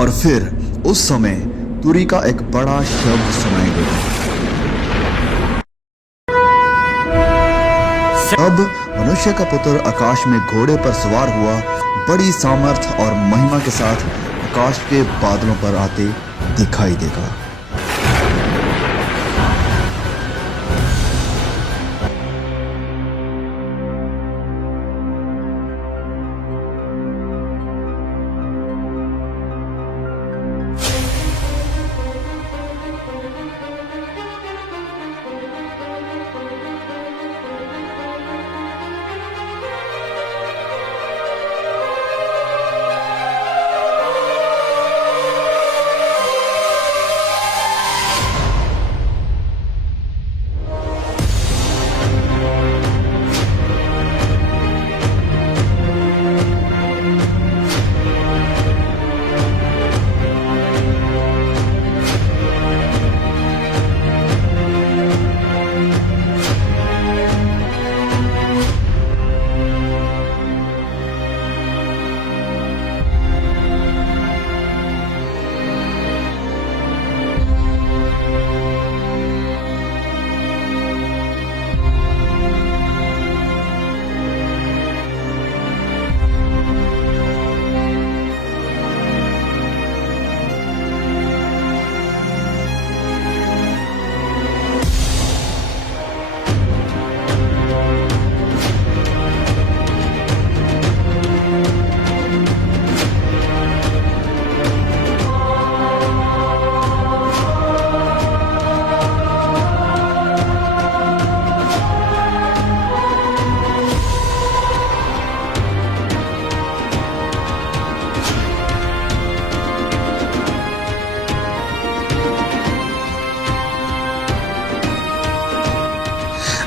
और फिर उस समय तुरी का एक बड़ा शब्द सुनाई देगा। अब मनुष्य का पुत्र आकाश में घोड़े पर सवार हुआ बड़ी सामर्थ और महिमा के साथ आकाश के बादलों पर आते दिखाई देगा।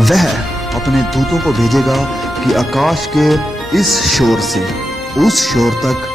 वह अपने दूतों को भेजेगा कि आकाश के इस शोर से उस शोर तक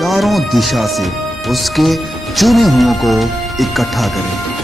चारों दिशा से उसके चुने हुओं को इकट्ठा करें।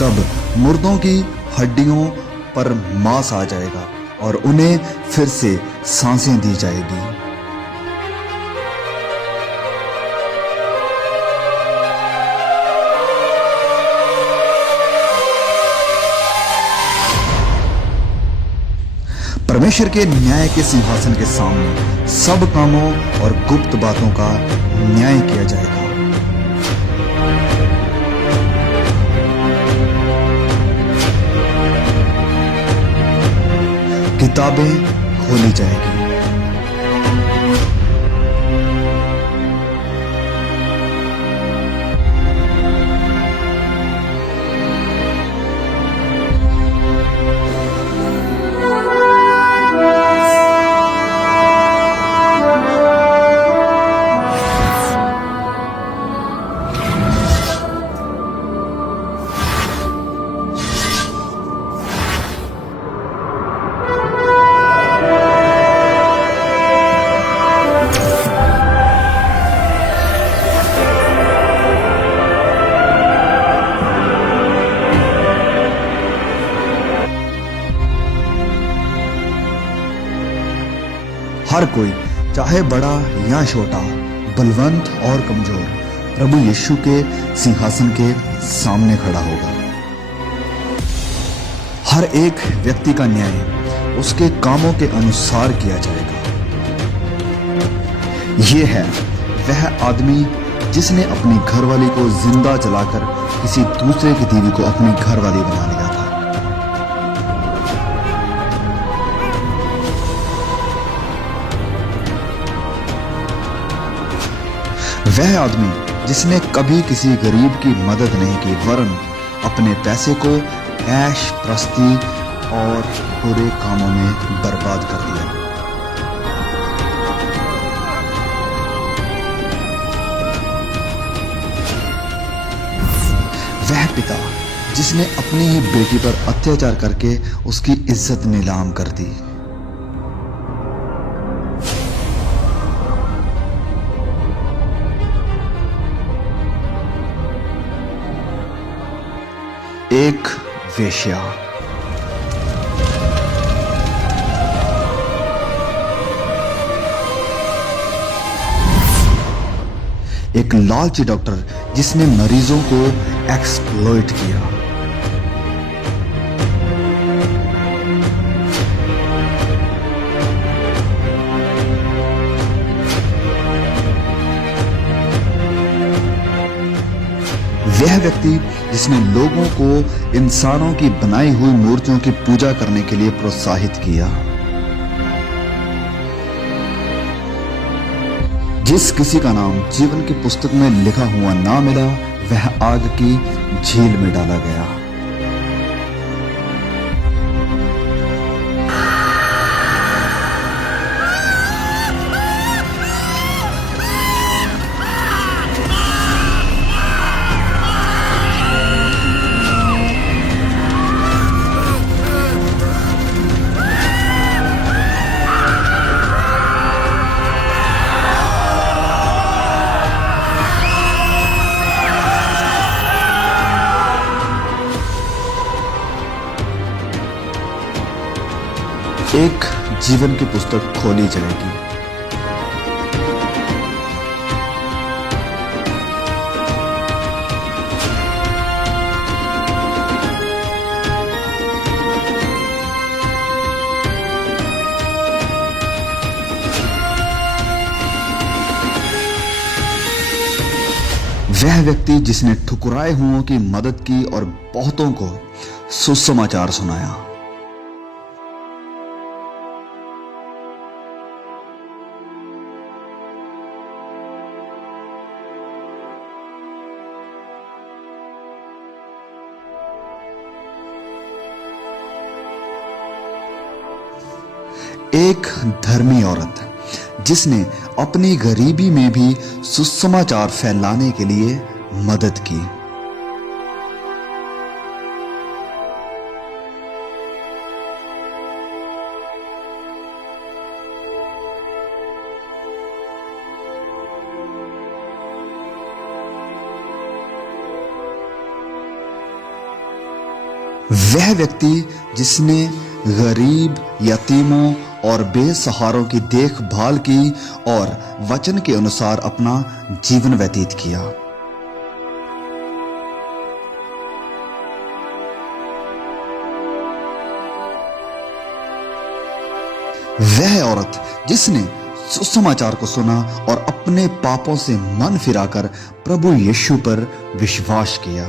तब मुर्दों की हड्डियों पर मांस आ जाएगा और उन्हें फिर से सांसें दी जाएगी। परमेश्वर के न्याय के सिंहासन के सामने सब कामों और गुप्त बातों का न्याय किया जाएगा। किताबें खोली जाएगी। हर कोई, चाहे बड़ा या छोटा, बलवंत और कमजोर, प्रभु यीशु के सिंहासन के सामने खड़ा होगा। हर एक व्यक्ति का न्याय उसके कामों के अनुसार किया जाएगा। ये है वह आदमी जिसने अपनी घरवाली को जिंदा जलाकर किसी दूसरे की बीवी को अपनी घरवाली बना लिया था। वह आदमी जिसने कभी किसी गरीब की मदद नहीं की, वरन अपने पैसे को ऐश प्रस्ती और बुरे कामों में बर्बाद कर दिया। पिता जिसने अपनी ही बेटी पर अत्याचार करके उसकी इज्जत नीलाम कर दी। एक वेश्या। एक लालची डॉक्टर जिसने मरीजों को एक्सप्लॉइट किया। वह व्यक्ति जिसने लोगों को इंसानों की बनाई हुई मूर्तियों की पूजा करने के लिए प्रोत्साहित किया। जिस किसी का नाम जीवन की पुस्तक में लिखा हुआ ना मिला, वह आग की झील में डाला गया। एक जीवन की पुस्तक खोली जाएगी। वह व्यक्ति जिसने ठुकराए हुओं की मदद की और बहुतों को सुसमाचार सुनाया। एक धर्मी औरत जिसने अपनी गरीबी में भी सुसमाचार फैलाने के लिए मदद की। वह व्यक्ति जिसने गरीब, यतीमों और बेसहारों की देखभाल की और वचन के अनुसार अपना जीवन व्यतीत किया। वह औरत जिसने सुसमाचार को सुना और अपने पापों से मन फिराकर प्रभु यीशु पर विश्वास किया।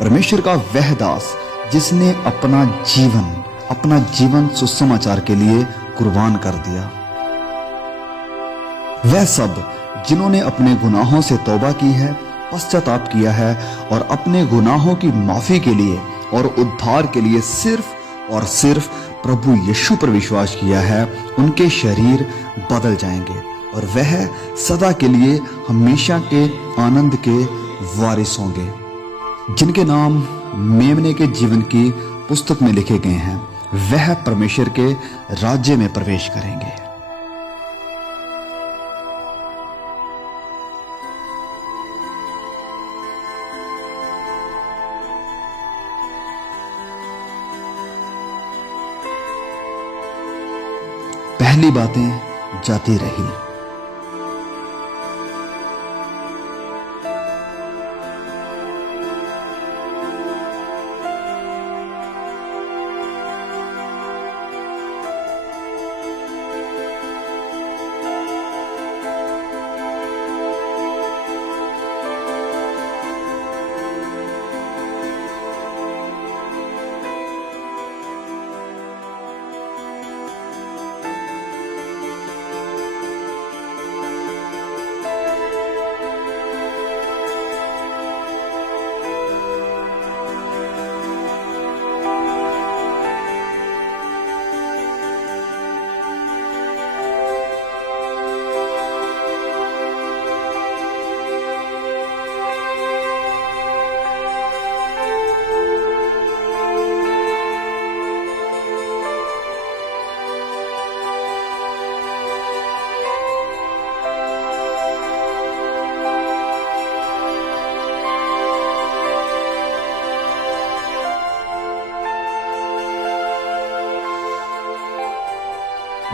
परमेश्वर का वह दास जिसने अपना जीवन सुसमाचार के लिए कुर्बान कर दिया। वह सब जिन्होंने अपने गुनाहों से तौबा की है, पश्चाताप किया है और अपने गुनाहों की माफी के लिए और उद्धार के लिए सिर्फ और सिर्फ प्रभु यीशु पर विश्वास किया है, उनके शरीर बदल जाएंगे और वह सदा के लिए हमेशा के आनंद के वारिस होंगे, जिनके नाम मेमने के जीवन की पुस्तक में लिखे गए हैं। वह परमेश्वर के राज्य में प्रवेश करेंगे। पहली बातें जाती रही।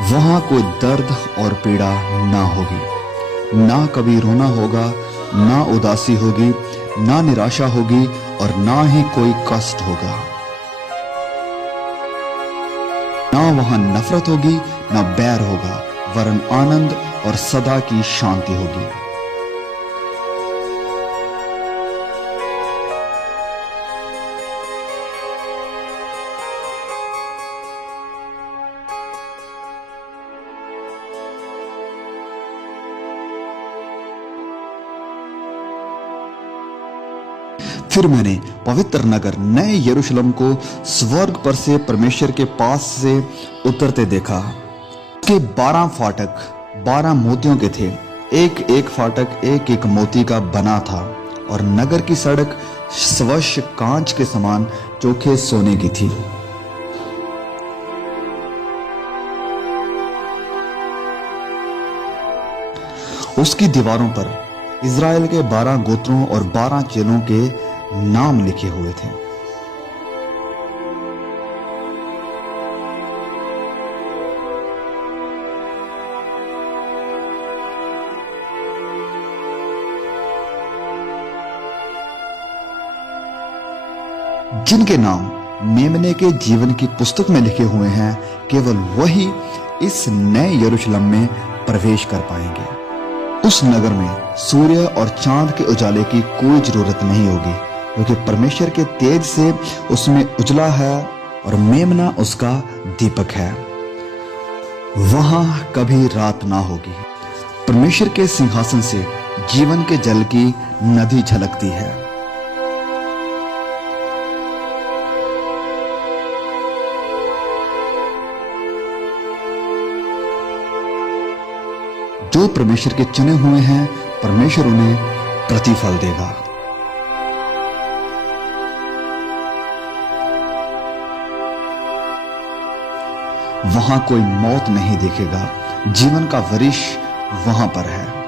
वहां कोई दर्द और पीड़ा ना होगी, ना कभी रोना होगा, ना उदासी होगी, ना निराशा होगी और ना ही कोई कष्ट होगा। ना वहां नफरत होगी, ना बैर होगा, वरन आनंद और सदा की शांति होगी। फिर मैंने पवित्र नगर नए यरूशलेम को स्वर्ग पर से परमेश्वर के पास से उतरते देखा। उसके 12 फाटक 12 मोतियों के थे, एक एक फाटक एक एक मोती का बना था, और नगर की सड़क स्वच्छ कांच के समान चोखे सोने की थी। उसकी दीवारों पर इज़राइल के 12 गोत्रों और 12 चेलों के नाम लिखे हुए थे। जिनके नाम मेमने के जीवन की पुस्तक में लिखे हुए हैं, केवल वही इस नए यरूशलेम में प्रवेश कर पाएंगे। उस नगर में सूर्य और चांद के उजाले की कोई जरूरत नहीं होगी, क्योंकि परमेश्वर के तेज से उसमें उजला है और मेमना उसका दीपक है। वहां कभी रात ना होगी। परमेश्वर के सिंहासन से जीवन के जल की नदी झलकती है। जो परमेश्वर के चुने हुए हैं, परमेश्वर उन्हें प्रतिफल देगा। वहां कोई मौत नहीं देखेगा, जीवन का वरिश वहां पर है।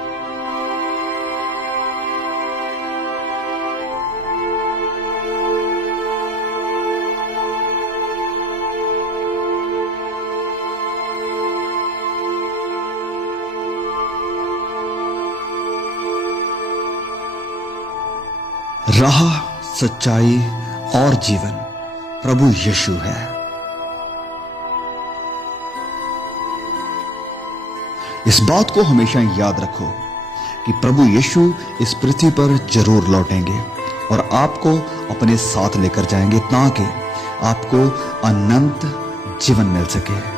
राह, सच्चाई और जीवन प्रभु यीशु है। इस बात को हमेशा याद रखो कि प्रभु यीशु इस पृथ्वी पर जरूर लौटेंगे और आपको अपने साथ लेकर जाएंगे, ताकि आपको अनंत जीवन मिल सके।